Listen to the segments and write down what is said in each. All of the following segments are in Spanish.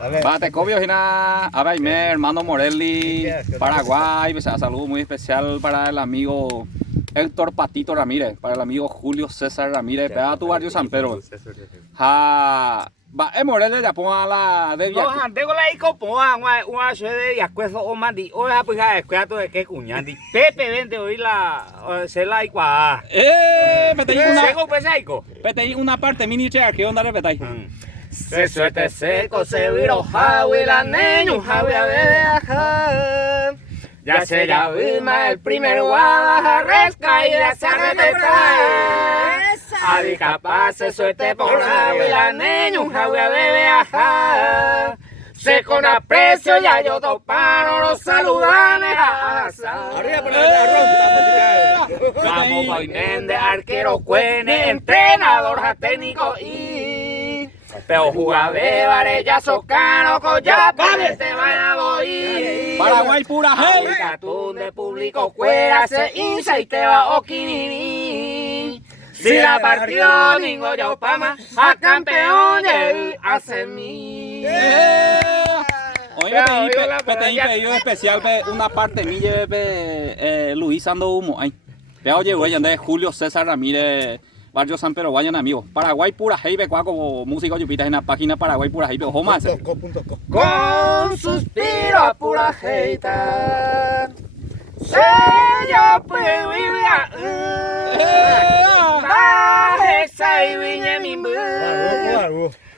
Va, te copio, a ver, mi hermano Morelli, Paraguay, pues, saludo muy especial para el amigo Héctor Patito Ramírez, para el amigo Julio César Ramírez, pega tu barrio San Pedro. Va, Morelli ya ponga la de No, antes con la ico ponga una suerte y acuesto o mandi, o la pues a escuela todo de que cuñandi. Pepe vente hoy la se la igual. Pete una parte mini chair, ¿qué onda repetáis? Se suerte seco, se viro javi, la niño, javi a ver, ya se ya vima el primer guajarresca y ya se arrebeta. Adi capaz se suerte por javi, la niño, javi a ver, se con aprecio ya yo topano los saludanes a Arriba para la ronda, vamos Boinen de arquero cuene, entrenador a técnico y pero jugador Varella Socano Collá para te van a voy. Paraguay pura hey. Catún de público fuera se hincha y te va Oquini. Si la partió Ningo Yaupama a campeón y hace mí. Oye, PTI pedido especial una parte mí lleve Luis Ando Humo. Ay, pero llegó ella de Julio César Ramírez. Barrio San Pedro, vayan amigos. Paraguay pura heibe, como músico yupitas en la página Paraguay pura heibe. Ojo más. Con suspiro a pura heita. Sello puedo vivir. Baje sai viña mi mu.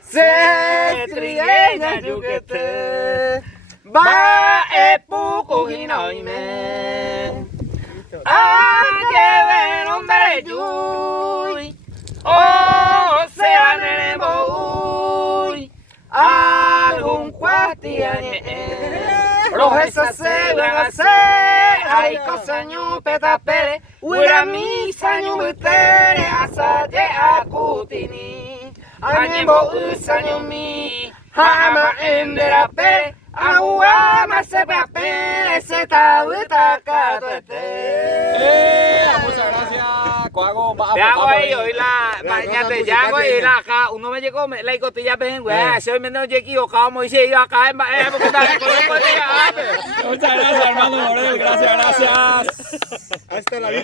Se trigueña yuquete. Va e puco hinoime. A que ver hombre yuy. Oh, sea neremo uy. Algún cuatiañe. Rojesa se van a hacer. Ay, cosaño petapere. Huira mi saño butere. Asaye akutini. Añembo usaño mi. Hama endera pere. Agua más se papel, se tabuta Muchas gracias, Coago. Te hago ahí, hoy la bañate, ya hago ahí la acá. Uno me llegó, la costilla pen, güey. Se hoy me no llegué equivocado, me hice yo acá en Muchas gracias, hermano Morel, gracias. Hasta la vista.